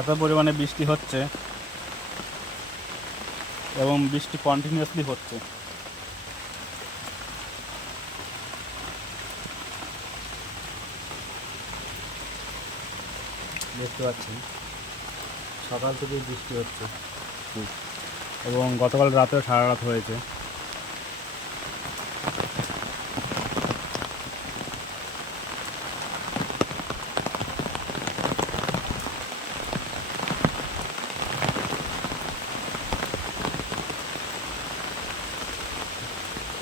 এত পরিমাণে বৃষ্টি হচ্ছে এবং বৃষ্টি কন্টিনিউয়াসলি হচ্ছে। দেখতে পাচ্ছেন সকাল থেকেই বৃষ্টি হচ্ছে। এবং গতকাল রাতেও সারা রাত হয়েছে।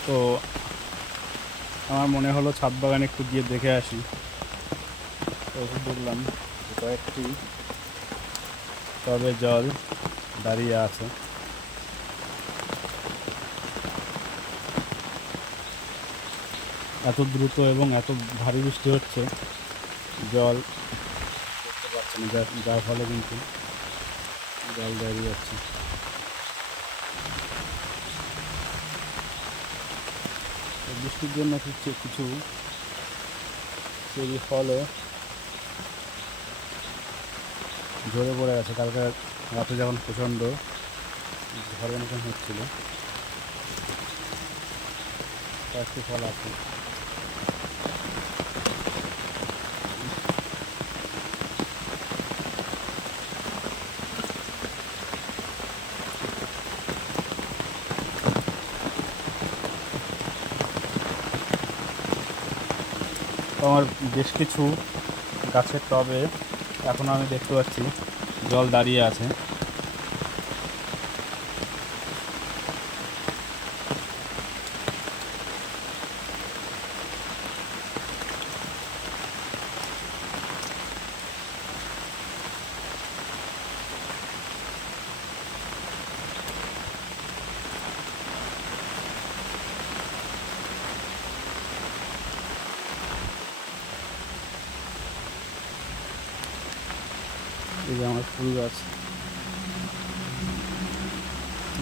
তো আমার মনে হলো ছাদ বাগানে একটু গিয়ে দেখে আসি। তো দেখলাম কয়েকটি টবে জল দাঁড়িয়ে আছে। এত দ্রুত এবং এত ভারী বৃষ্টি হচ্ছে, জল করতে পারছে না, যার ফলে কিন্তু জল দাঁড়িয়ে যাচ্ছে বৃষ্টির জন্য কিছু কিছু চেরি ফলও ঝরে পড়ে গেছে। কালকে রাতে যখন প্রচণ্ড ঝড়ের মতন হচ্ছিল, কয়েকটি ফল আছে। আমার বেশ কিছু গাছের টবে এখন আমি দেখতে পাচ্ছি জল দাঁড়িয়ে আছে। এই যে আমার ফুল গাছ।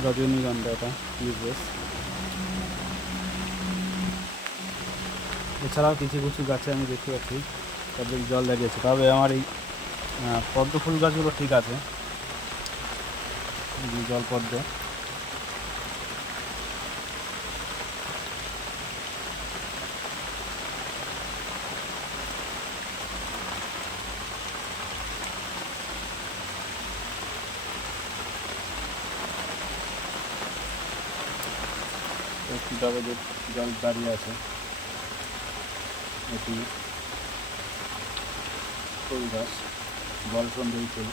রজনীগন্ধা এটা ইউজলেস এছাড়াও কিছু কিছু গাছে আমি দেখতে পাচ্ছি, তাদের জল দাঁড়িয়েছে তবে আমার এই পদ্ম ফুল গাছগুলো ঠিক আছে। জল পদ্ম। টবে জল দাঁড়িয়ে আছে, এটি ফুল গাছ বল সুন্দরী ফুল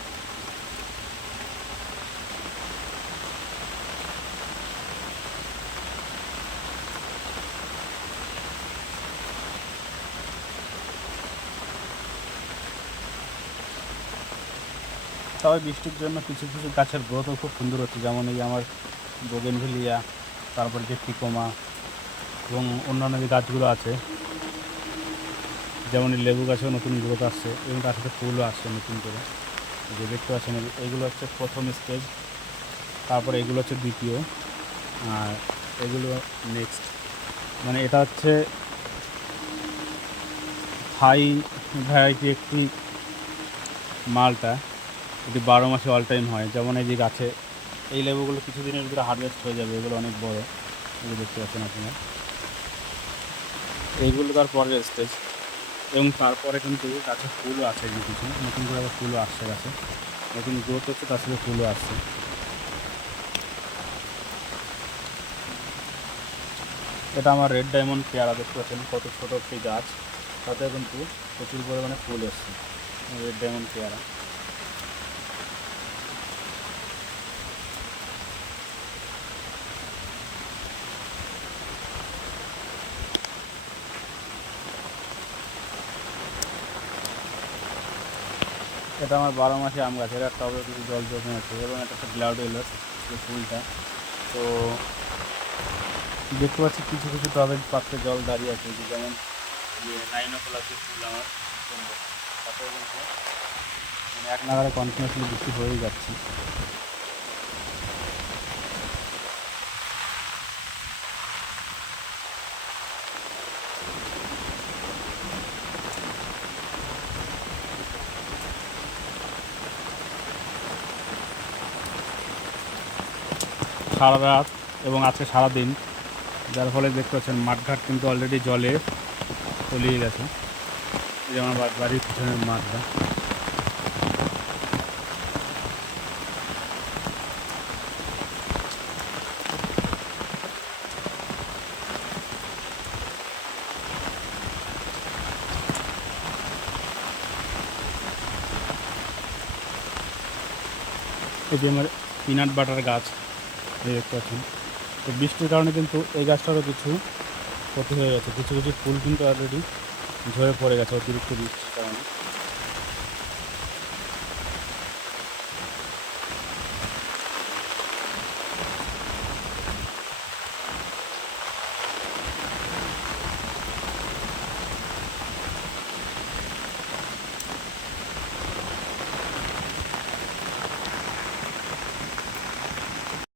তবে বৃষ্টির জন্য কিছু কিছু গাছের গ্রোথও খুব সুন্দর হচ্ছে, যেমন এই আমার বোগেনভিলিয়া তারপর যে টিকোমা এবং অন্যান্য যে গাছগুলো আছে, যেমন লেবু গাছেও নতুন গ্রোথ আসছে এবং তার সাথে ফুলও আসছে নতুন করে। যে দেখতে পাচ্ছেন এইগুলো হচ্ছে প্রথম স্টেজ তারপরে এগুলো হচ্ছে দ্বিতীয়, আর এগুলো নেক্সট মানে এটা হচ্ছে হাই ভ্যারাইটি একটি মালটা এটি বারো মাসে অল টাইম হয়। যেমন এই যে গাছে এই লেবুগুলো কিছুদিনের ভিতরে হারভেস্ট হয়ে যাবে, এগুলো অনেক বড়। এগুলো দেখতে পাচ্ছেন আপনারা। এইগুলো তার পরের স্টেজ এবং তারপরে কিন্তু গাছে ফুলও আছে কিছু। নতুন করে আবার ফুলও আসছে গাছে। নতুন গ্রোথ হচ্ছে, তার সাথে ফুলও আসছে। এটা আমার রেড ডায়মন্ড পেয়ারা, দেখতে পাচ্ছেন কত ছোটো একটি গাছ। তাতে কিন্তু প্রচুর পরিমাণে ফুল এসছে। রেড ডায়মন্ড পেয়ারা। এটা আমার বারো মাসে আম গাছ, এটা টবে কিছু জল জমে আছে এবং এটা একটা গ্লাউড এলাস যে ফুলটা। তো দেখতে পাচ্ছি কিছু কিছু টবের পাত্রে জল দাঁড়িয়ে আছে, যে যেমন যে নাইন ও যে ফুল আমার মানে এক নাগারে কন্টিনিউসলি বৃষ্টি হয়েই যাচ্ছে। সারা রাত এবং আজকে সারা দিন। যার ফলে দেখতে পাচ্ছেন মাঠঘাট কিন্তু অলরেডি জলে তলিয়ে গেছে। যে আমার বাড়ির পিছনের মাঠটা। এই যে আমার পিনাট বাটার গাছ। এই দেখতে পাচ্ছেন তো বৃষ্টির কারণে কিন্তু এই গাছটারও কিছু ক্ষতি হয়ে গেছে। কিছু কিছু ফুল কিন্তু অলরেডি ঝরে পড়ে গেছে অতিরিক্ত বৃষ্টির কারণে।